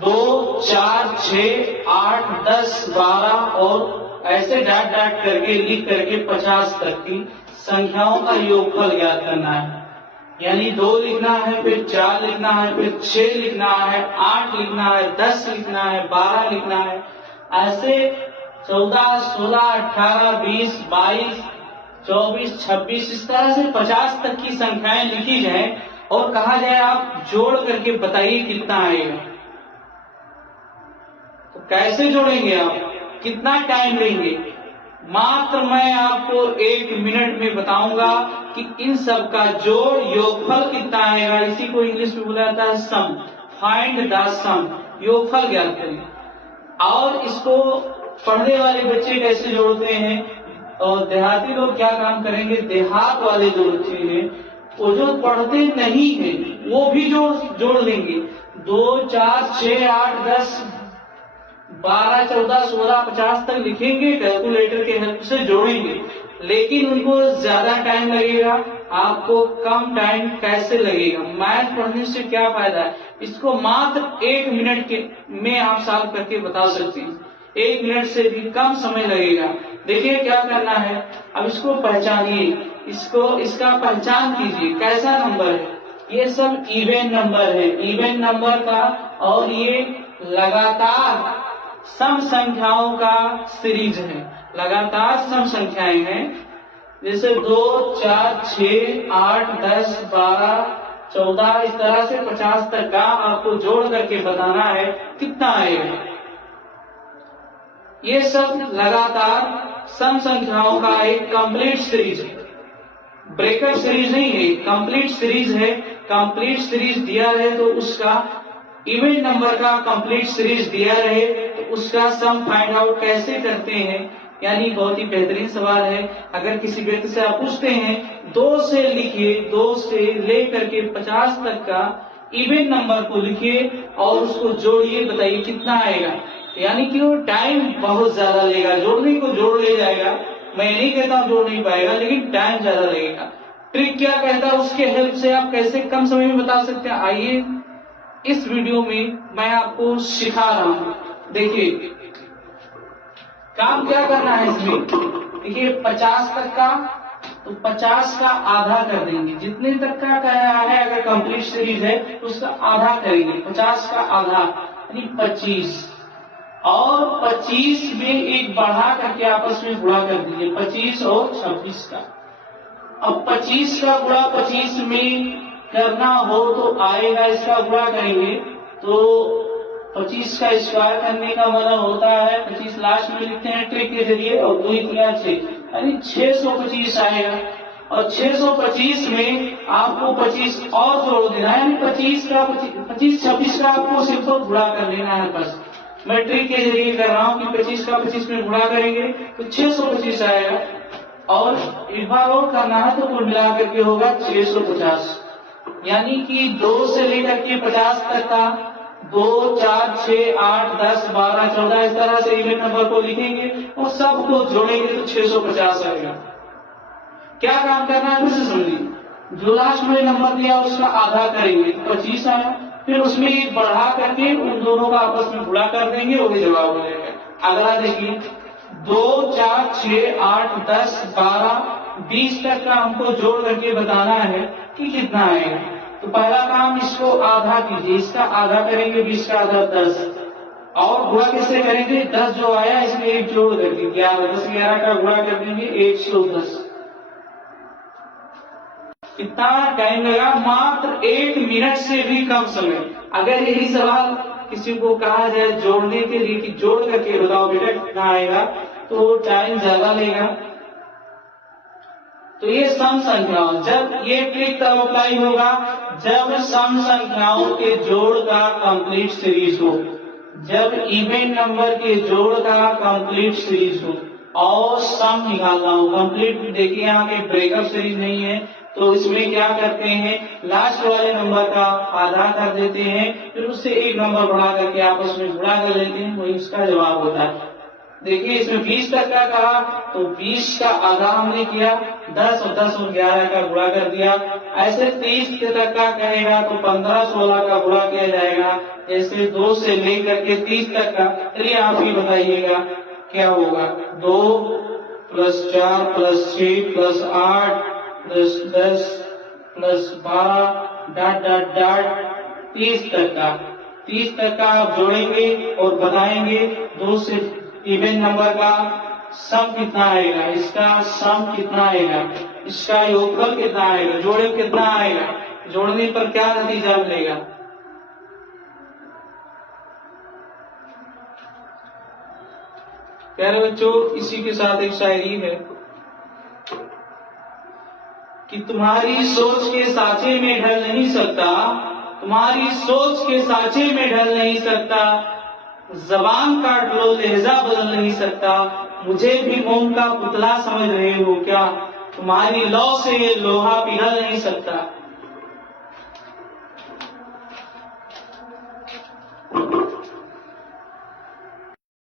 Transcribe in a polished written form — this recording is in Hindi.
2, 4, 6, 8, 10, 12 और ऐसे डॉट डॉट करके लिख करके 50 तक की संख्याओं का योगफल ज्ञात करना है। यानी 2 लिखना है, फिर 4 लिखना है, फिर 6 लिखना है, 8 लिखना है, 10 लिखना है, 12 लिखना है। ऐसे 14, 16, 18, 20, 22, 24, 26 इस तरह से 50 तक की संख्याएं लिखी जाए और कहा जाए आप जोड़ करके बताइए कितना आएगा। तो कैसे जोड़ेंगे आप, कितना टाइम लेंगे? मात्र मैं आपको 1 मिनट में बताऊंगा कि इन सब का जोड़ योगफल कितना आएगा। इसी को इंग्लिश में बोला जाता है सम। फाइंड द सम, योगफल ज्ञात करें। और इसको पढ़ने वाले बच्चे कैसे जोड़ते हैं और देहाती लोग क्या काम करेंगे, देहात वाले जो बच्चे हैं वो जो पढ़ते नहीं है वो भी जोड़ लेंगे। 2, 4, 6, 8, 10, 12, 14, 16, 50 तक लिखेंगे, कैलकुलेटर के हेल्प से जोड़ेंगे। लेकिन उनको ज्यादा टाइम लगेगा, आपको कम टाइम कैसे लगेगा? मैथ पढ़ने से क्या फायदा है? इसको मात्र 1 मिनट में आप सॉल्व करके बता सकते हैं। 1 मिनट से भी कम समय लगेगा। देखिए क्या करना है, अब इसको पहचानिए, इसका पहचान कीजिए कैसा नंबर है। ये सब इवन नंबर है, इवन नंबर का, और ये लगातार सम संख्याओं का सीरीज है, लगातार सम संख्याएं हैं। जैसे 2, 4, 6, 8, 10, 12, 14 इस तरह से 50 तक का आपको जोड़ करके बताना है कितना आएगा। ये सब लगातार सम संख्याओं का एक कंप्लीट सीरीज है, ब्रेकअप सीरीज नहीं है, कंप्लीट सीरीज है। कंप्लीट सीरीज दिया रहे तो उसका इवन नंबर का कंप्लीट सीरीज दिया रहे तो उसका सम फाइंड आउट कैसे करते हैं, यानी बहुत ही बेहतरीन सवाल है। अगर किसी व्यक्ति से आप पूछते हैं 2 से लिखिए, 2 से लेकर के 50 तक का इवन नंबर को लिखिए और उसको जोड़िए, बताइए कितना आएगा। यानी कि वो टाइम बहुत ज्यादा लेगा, जोड़ने को जोड़ ले जाएगा। मैं नहीं कहता हूं जोड़ नहीं पाएगा, लेकिन टाइम ज्यादा लगेगा। ट्रिक क्या कहता है, उसके हेल्प से आप कैसे कम समय में बता सकते हैं। आइए इस वीडियो में मैं आपको सिखा रहा हूं। देखिए काम क्या करना है इसमें। देखिए 50 तक का, तो 50 का आधा कर देंगे, जितने तक का कह रहा है अगर कंप्लीट सीरीज है तो उसका आधा करेंगे। 50 का आधा यानी 25, और 25 में एक बढ़ा करके आपस में गुणा कर दीजिए, 25 और 26 का। अब 25 का गुणा 25 में करना हो तो आएगा, इसका गुणा करेंगे तो 25 का स्क्वायर करने का मतलब होता है 25 लास्ट में लिखते हैं ट्रिक के जरिए, और 2 × 6 यानी 625 आएगा। और 625 में आपको 25 और जोड़ देना है, यानी 25 का 26 का आपको सिर्फ गुणा कर लेना है बस। मैं ट्रिक के जरिए कर रहा हूं कि 25 का 25 में गुणा करेंगे तो 625 आएगा। और एक बार और करना है तो कुल मिलाकर के होगा 650। यानी कि 2 से लेकर के 50 तक का 2, 4, 6, 8, 10, 12, 14 इस तरह से इवन नंबर को लिखेंगे और सबको जोड़ेंगे तो 650 आएगा। क्या काम करना है फिर से समझिए। जो लास्ट में नंबर दिया उसका आधा करेंगे, 25 आया, फिर उसमें एक बढ़ा करके उन दोनों का आपस में गुणा कर देंगे, वही जवाब हो जाएगा। अगला देखिए 2, 4, 6, 8, 10, 12, 20 तक का हमको जोड़ करके बताना है कि कितना आएगा। तो पहला काम इसको आधा कीजिए, इसका आधा करेंगे, 20 का आधा 10, और गुणा कैसे करेंगे, 10 जो आया इसमें एक जोड़ करके 11, 10 11 का गुणा कर देंगे 110। कितना टाइम लगा, मात्र 1 मिनट से भी कम समय। अगर यही सवाल किसी को कहा जाए जोड़ने के लिए कि जोड़ करके बताओ बेटा कितना आएगा, तो टाइम ज्यादा लेगा। तो ये सम संख्याओं, जब ये ट्रिक तब अप्लाई होगा जब सम संख्याओं के जोड़ का कंप्लीट सीरीज हो, जब इवन नंबर के जोड़ का कंप्लीट सीरीज हो और सम निकालना हो कंप्लीट। देखिए यहाँ पे ब्रेकअप सीरीज नहीं है तो इसमें क्या करते हैं, लास्ट वाले नंबर का आधा कर देते हैं, फिर उससे एक नंबर बढ़ा करके आपस में गुणा कर लेते हैं, वही उसका जवाब होता है। देखिए इसमें 20% कहा तो 20 का आधा हमने किया 10 और 10 और 11 का गुणा कर दिया। ऐसे 30% कहेगा तो 15 16 का गुणा किया जाएगा। ऐसे 2 से लेकर के 30 तक का। चलिए आप ही बताइएगा क्या होगा। 2 + 4 + 6 + 8 + 10 + 12 ... 30 तक का। 30 तक का आप जोड़ेंगे और बताएंगे 2 से इवन नंबर का सम कितना आएगा, इसका सम कितना आएगा, इसका योगफल कितना आएगा, जोड़े कितना आएगा, जोड़ने पर क्या नतीजा मिलेगा। प्यारे बच्चों, इसी के साथ एक शायरी है कि तुम्हारी सोच के सांचे में ढल नहीं सकता, तुम्हारी सोच के सांचे में ढल नहीं सकता, जबान काट लो लहजा बदल नहीं सकता, मुझे भी मोम का पुतला समझ रहे हो क्या, तुम्हारी लौ से ये लोहा पिघल नहीं सकता।